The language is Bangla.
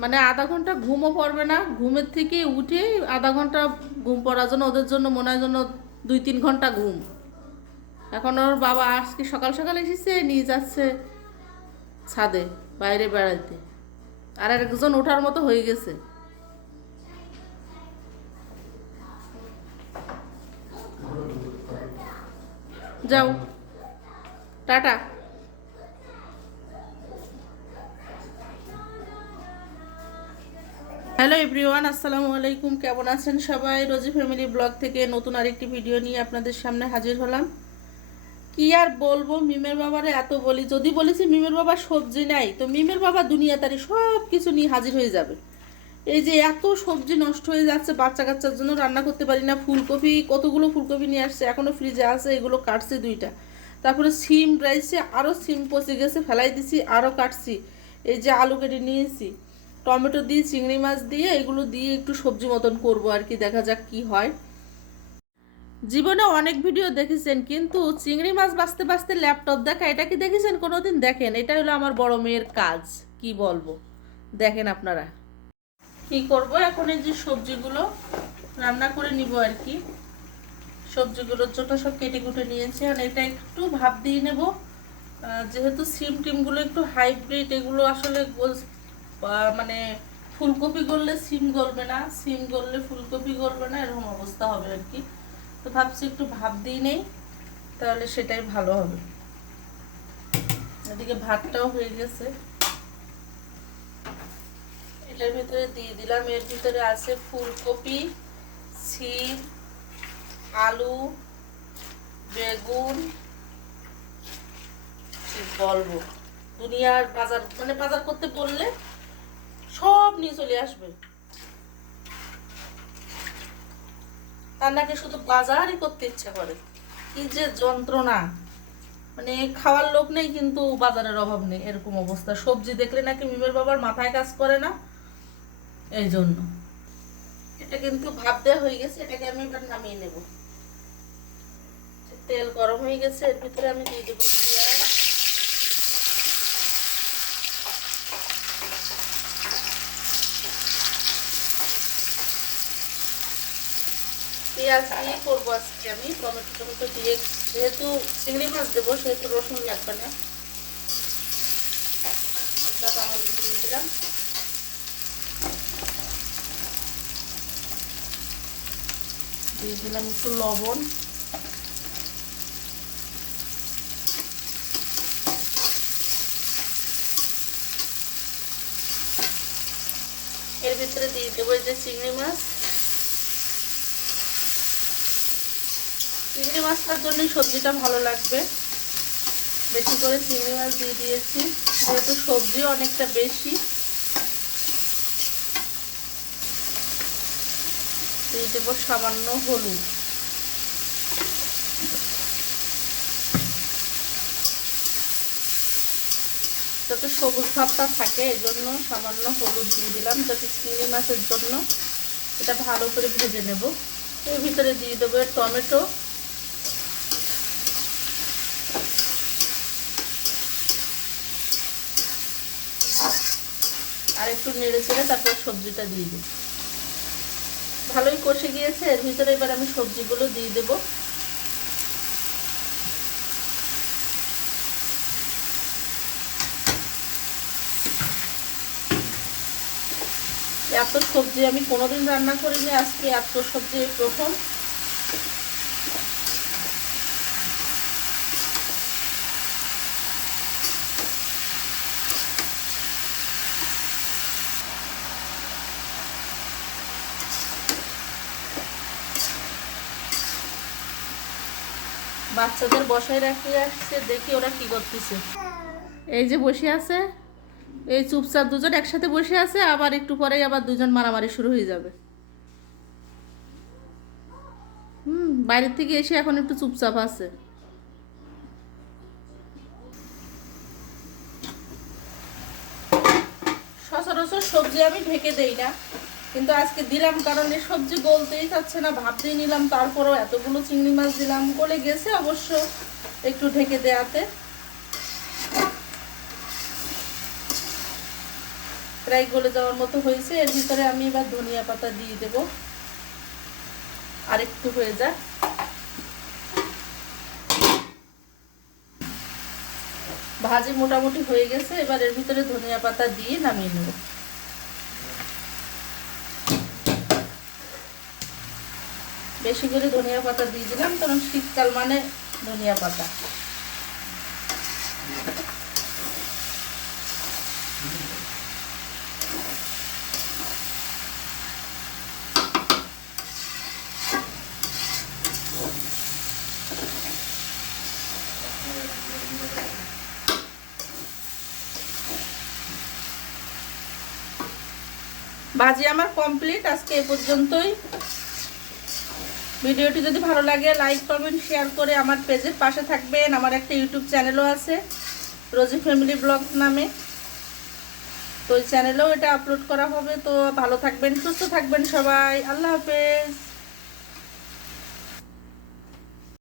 মানে আধা ঘণ্টা ঘুমও পড়বে না, ঘুমের থেকে উঠে আধা ঘণ্টা ঘুম পড়ার জন্য ওদের জন্য মনে হয় জন্য দুই তিন ঘণ্টা ঘুম। এখন ওর বাবা আজকে সকাল সকাল এসেছে, নিয়ে যাচ্ছে ছাদে, বাইরে বেড়াইতে। আর একজন ওঠার মতো হয়ে গেছে। যাও। টাটা। হ্যালো এভরিওয়ান, আসসালামু আলাইকুম। কেমন আছেন সবাই? রোজি ফ্যামিলি ব্লগ থেকে নতুন আরেকটি ভিডিও নিয়ে আপনাদের সামনে হাজির হলাম। কি আর বলব, মিমের বাবারে এত বলি। যদি বলেছি মিমের বাবা সবজি নাই, তো মিমের বাবা দুনিয়াতারি সব কিছু নিয়ে হাজির হয়ে যাবে। এই যে এত সবজি নষ্ট হয়ে যাচ্ছে, বাচ্চা কাচ্চার জন্য রান্না করতে পারি না। ফুলকপি, কতগুলো ফুলকপি নিয়ে আসছে, এখনও ফ্রিজে আছে, এগুলো কাটছে দুইটা। তারপরে সিম রাইছে আরও সিম পচে গেছে, ফেলাই দিছি আরও কাটছি। এই যে আলু কেটে নিয়েছি। টমেটো দিয়ে, চিংড়ি মাছ দিয়ে, এগুলো দিয়ে একটু সবজি মতন করব আর কি, দেখা যাক কি হয়। জীবনে অনেক ভিডিও দেখেছেন, কিন্তু চিংড়ি মাছ বাঁচতে বাঁচতে ল্যাপটপ দেখা, এটা কি দেখেছেন? কোনোদিন দেখেন? এটা হলো আমার বড় মেয়ের কাজ, কি বলব? দেখেন আপনারা। কি করব? এখন এই যে সবজিগুলো রান্না করে নিব আর কি। সবজিগুলোর জন্য সব কেটে কুটে নিয়েছি, আর এটা একটু ভাব দিয়ে নেব। যেহেতু সিম টিমগুলো একটু হাইব্রিড এগুলো আসলে মানে ফুলকপি করলে সিম গলবে না, সিম গললে ফুলকপি গলবে না, এরকম অবস্থা হবে আর কি। তো ভাবছি একটু ভাপ দিয়ে নেই, তাহলে সেটাই ভালো হবে। এদিকে ভাতটাও হয়ে গেছে। এটার ভিতরে দিয়ে দিলাম, এর ভিতরে আছে ফুলকপি, সিম, আলু, বেগুন বলব? দুনিয়ার বাজার মানে বাজার করতে বললে সব নিয়ে চলে আসবে। তার নাকি শুধু বাজারই করতে ইচ্ছা করে। কি যে যন্ত্রণা। মানে খাওয়ার লোক নেই কিন্তু বাজারের অভাব নেই, এরকম অবস্থা। সবজি দেখলে নাকি মিমের বাবার মাথায় কাজ করে না। এই জন্য। এটা কিন্তু ভাব দেওয়া হয়ে গেছে, এটাকে আমি এবার নামিয়ে নেব। তেল গরম হয়ে গেছে, এর ভিতরে আমি দিয়ে দেবো। করব আজকে আমি? যেহেতু চিংড়ি মাছ দেবো, সেহেতু রসুন লাগবে না। দিয়ে দিলাম। একটু লবণ। এর ভিতরে দিয়ে দেবো যে চিংড়ি মাছ। চিংড়ি মাছটার জন্যই সবজিটা ভালো লাগবে। বেশি করে চিংড়ি মাছ দিয়ে দিয়েছি। যেহেতু সবজি অনেকটা বেশি। দিয়ে দেবো সামান্য হলুদ। যাতে সবুজ ভাবটা থাকে এই জন্য সামান্য হলুদ দিয়ে দিলাম। যাতে চিংড়ি মাছের জন্য এটা ভালো করে ভেজে নেব। এর ভিতরে দিয়ে দেবো টমেটো আর একটু নেড়ে চেড়ে তারপর সবজিটা দিয়ে দেবো। ভালোই কষে গিয়েছে, এর ভিতরে এবার আমি সবজিগুলো দিয়ে দেব। এত সবজি আমি কোনোদিন রান্না করিনি, আজকে এত সবজি প্রথম। বাচ্চাদের বসায় রাখি আসছে, দেখি ওরা কি করতেছে। এই যে বসে আছে, এই চুপচাপ দুজন একসাথে বসে আছে, আবার একটু পরেই আবার দুজন মারামারি শুরু হয়ে যাবে। হুম, বাইরের থেকে এসে এখন একটু চুপচাপ আছে। সচরাচর সবজি আমি ঢেকে দেই না। কিন্তু আজকে দিলাম কারণ এই সবজি বলতেই চাচ্ছে না, ভাবতেই নিলাম, তারপরেও এতগুলো চিংড়ি মাছ দিলাম, গলে গেছে অবশ্য একটু ঢেকে দেয়াতে। প্রায় গলে যাওয়ার মতো হয়েছে, এর ভিতরে আমি এবার ধনিয়া পাতা দিয়ে দেব। আরেকটু হয়ে যাক। ভাজি মোটামুটি হয়ে গেছে, এবার এর ভিতরে ধনিয়া পাতা দিয়ে নামিয়ে নেব। বেশি করে ধনিয়া পাতা দিয়ে দিলাম, কারণ শীতকাল মানে ধনিয়া পাতা। ভাজি আমার কমপ্লিট আজকে এ পর্যন্তই। ভিডিওটি যদি ভালো লাগে লাইক কমেন্ট শেয়ার করে আমার পেজের পাশে থাকবেন। আমার একটা ইউটিউব চ্যানেলও আছে, রোজি ফ্যামিলি ব্লগ নামে। তো ওই চ্যানেলেও এটা আপলোড করা হবে। তো ভালো থাকবেন, সুস্থ থাকবেন সবাই। আল্লাহ হাফেজ।